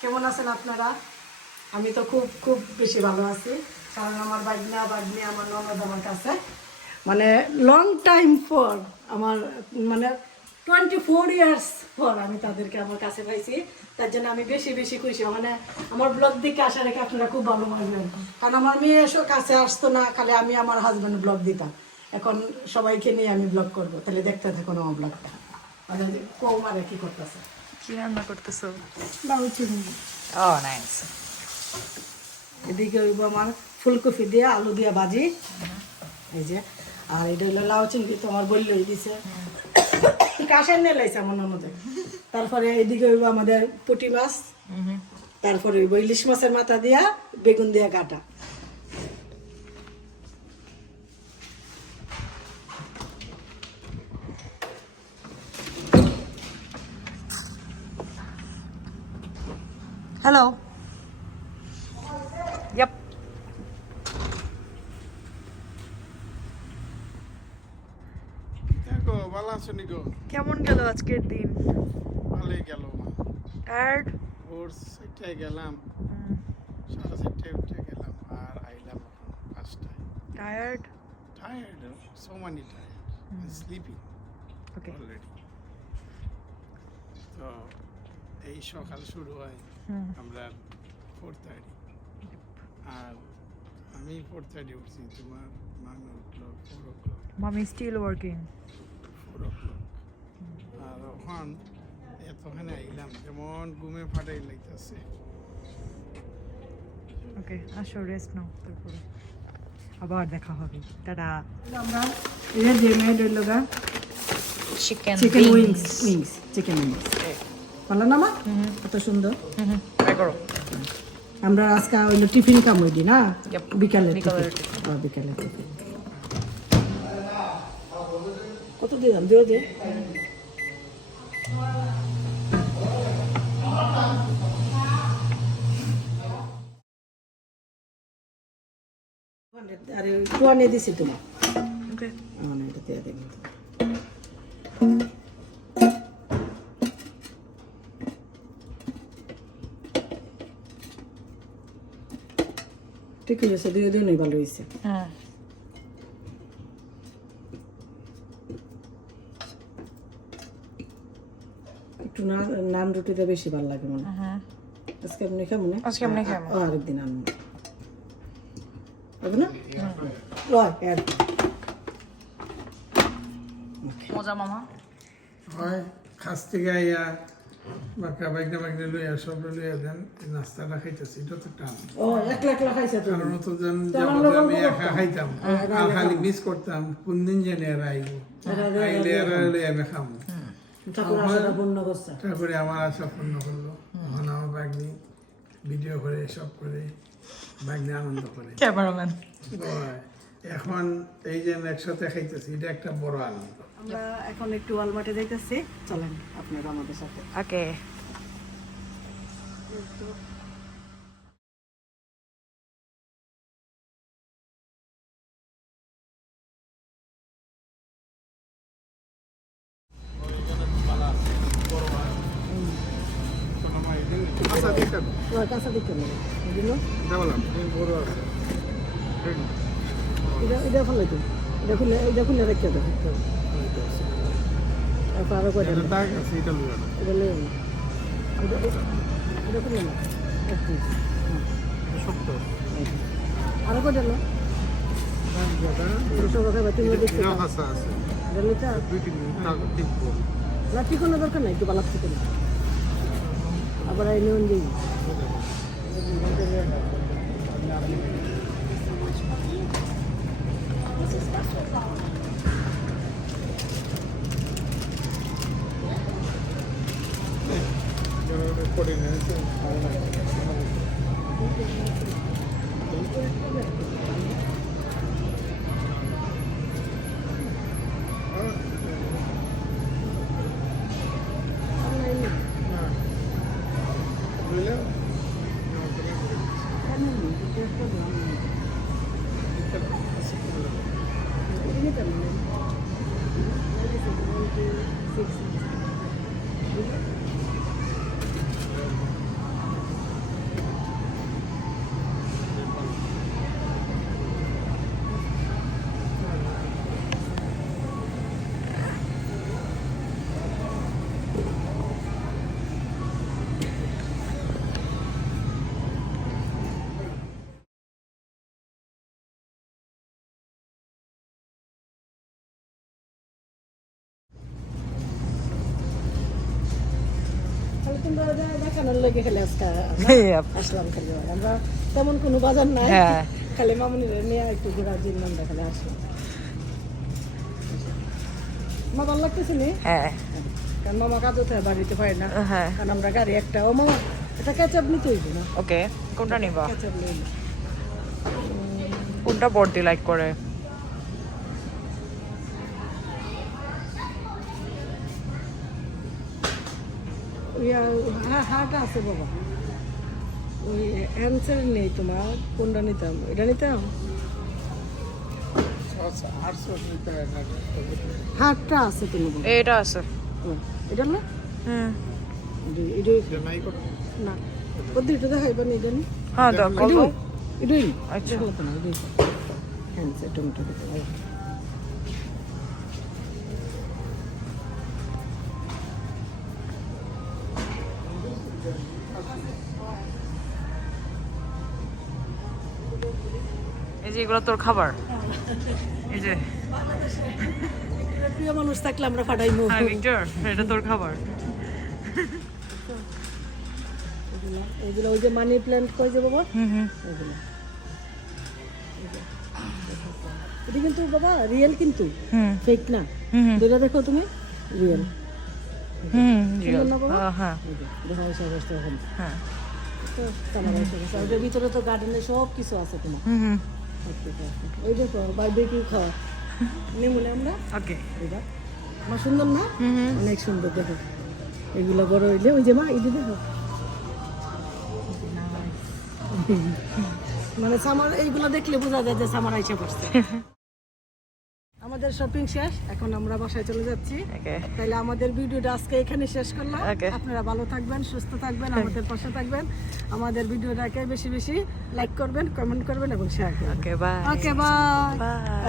কেমন আছেন আপনারা? আমি তো খুব খুব বেশি ভালো আছি, কারণ আমার বাগনি আমার ননদ আমার কাছে মানে লং টাইম পর আমার মানে 24 ইয়ার্স পর আমি তাদেরকে আমার কাছে পাইছি। তার জন্য আমি বেশি বেশি খুশি। মানে আমার ব্লগ দিকে আশা রেখে আপনারা খুব ভালো মানবেন, কারণ আমার মেয়ে কাছে আসতো না, খালি আমি আমার হাজব্যান্ড ব্লগ দিতাম। এখন সবাইকে নিয়ে আমি ব্লগ করবো, তাহলে দেখতে থাকুন আমার ব্লগটা। কৌমারে কি করতেছে, কি রান্না করতেছো? লাউ চিংড়ি। ও নাইস। এদিকে হইব আমার ফুলকপি দিয়ে আলু দিয়ে ভাজি, এই যে। আর এটা হলো লাউ চিংড়ি, তো আমার বললেই দিছে, কাঁসার নিয়ে লাইছে আমার ননদে। তারপরে এদিকে হইব আমাদের পুঁটি মাছ, তারপরে হইব ইলিশ মাছের মাথা দিয়া বেগুন দিয়া কাটা। হ্যালো। Yep. দেখো ভালো আছো নিকো? কেমন গেল আজকের দিন? ভালোই গেল। টায়ার্ড? ভোর 6টায় গেলাম, 4:30টায় উঠে গেলাম, আর আইলাম এখন 5টায়। Tired? Tired, so money tired, sleeping okay. Already. তো এই সকাল শুরু হয় আমরা 4:30, আর আমি 4:30 উঠছি, তোমার মামি উঠলো 4 o'clock। Mommy still working. 4 o'clock। আর ওখান এতখানে আইলাম যেমন ঘুমে ফাটাই লাগতেছে। ওকে, আসো রেস্ট নাও, তারপরে আবার দেখা হবে। টাটা। আমরা এই যে মেড হইল গা chicken chicken wings chicken wings ভালো না মা? কত সুন্দর। ট্রাই করো। আমরা আজকে হইলো টিফিন কাম হইলি না, Yep. বিকালের বিকালের টিফিন। বিকালের টিফিন কত দিলাম? দিও দিয়ে আরে টুয়া নিয়ে দিছি তোমার। ওকে। মানে এটা দিয়ে দেবেন। ঠিক আছে, দিয়ে দিও নেই, ভালো হয়েছে। হ্যাঁ। একটু নান রুটিটা বেশি ভালো লাগে মনে হয়। হ্যাঁ। আজকে আপনি খাবো না? আজকে এমনি খাবো। আরেকদিন আনবো, হবে না? লয় অ্যাড মজা মামা। হয় খাস থেকে আইয়া বাঁকা বাইকনা বাইকনা লইয়া সব লইয়া দেন, এই নাস্তাটা খাইতেছি, এটা তো টান। ও একলা একলা খাইছে তো। কারণ তো তাহলে আমরা আমি গল্প একা করতাম। খাইতাম, আর খালি মিস করতাম কোন দিন জানি এরা আইব, আইলে এরা লইয়া আমি খামো। ঠাকুর আশাটা পূর্ণ করছে। তারপরে আমার আশা পূর্ণ করলো। এখন আমার বাগনি ভিডিও করে সব করে বাগনি আনন্দ করে। ক্যামেরাম্যান। এখন এই যে একসাথে খাইতেছি, এটা একটা বড় আনন্দ। আমরা এখন একটু ওয়ালমার্টে যাইতেছি, চলেন আপনারা আমাদের সাথে। ওকে। আচ্ছা দেখেন, লয় কাঁচা দিতে নেই এগুলো, বললাম বড় আছে। এটা ফেলে দিন, এটা খুলে রেখে দেবো। তারপর আরো কয়টা এটা নেই। দাগ আছে, এটা লুয়া না। এটা লেন, এটা খুলে না এক পিস। শক্ত আরো কয়টা না ছোটো কথা বাতি দেখতে এটা হাসা আছে, এটা নিতে 2-3 দাগ টিপবো। লাঠি কোনো দরকার নাই, একটু বালাপ থেকে না আবার এই নুন দিই। করে নিয়েছে সুন্দর দেখানোর লেগে খেলে আজকে আসলাম খালি আমরা তেমন কোনো বাজার নাই হ্যাঁ। খালি মামুনির নিয়ে একটু ঘোরার জন্য আমরা খালি আসলাম আমার ভালো লাগতেছে নি হ্যাঁ কারণ মামা কাজ হতে বাড়িতে পারে না হ্যাঁ কারণ আমরা গাড়ি একটা ও মামা এটা ক্যাচআপ নিতে হইবে না ওকে কোনটা নিবা ক্যাচআপ নিয়ে কোনটা বর্দি লাইক করে হাট আছে বাবা ওই অ্যান্সার নেই তোমার কোনটা নিতাম এটা নিতাম 800 নিতে হয় না হাটটা আছে তুমি বলো। এটা আছে এটা না হুম এটা এটা নাই করো না ওদের এটা দেখাইবা না এটা নি হ্যাঁ দাও কল দাও এটাই আচ্ছা। দেখো না এটাই অ্যান্সার টমেটো এই যে এগুলো তোর খাবার এই যে প্রিয় মানুষ থাকলে আমরা ফাটাইবো হ্যাঁ ভিক্টর এটা তোর খাবার এগুলো ওই যে মানি প্ল্যান্ট কই যে বাবা হুম হুম এগুলো এটা কিন্তু বাবা রিয়েল কিন্তু হুম ফেক না হুম দুইটা দেখো তুমি রিয়েল হুম সুন্দর না বাবা? হ্যাঁ দেখা হয়েছে অবস্থা এখন হ্যাঁ তো কালার হয়েছে ওটার ভিতরে তো গার্ডেনে সব কিছু আছে তোমার হুম হুম ওই দেখো বারবিকিউ খাওয়া নেমুনে আমরা ওকে এটা আমার সুন্দর না হুম হুম অনেক সুন্দর দেখো এগুলো বড় হইলে ওই যে মা এই যে দেখো মানে সামার এইগুলো দেখলে বোঝা যায় যে সামার আইসা পড়ছে আমাদের শপিং শেষ এখন আমরা বাসায় চলে যাচ্ছি ওকে তাহলে আমাদের ভিডিওটা আজকে এখানে শেষ করলাম Okay. আপনারা ভালো থাকবেন সুস্থ থাকবেন আমাদের পাশে থাকবেন আমাদের ভিডিওটাকে বেশি বেশি লাইক করবেন কমেন্ট করবেন এবং শেয়ার করবেন okay bye okay bye bye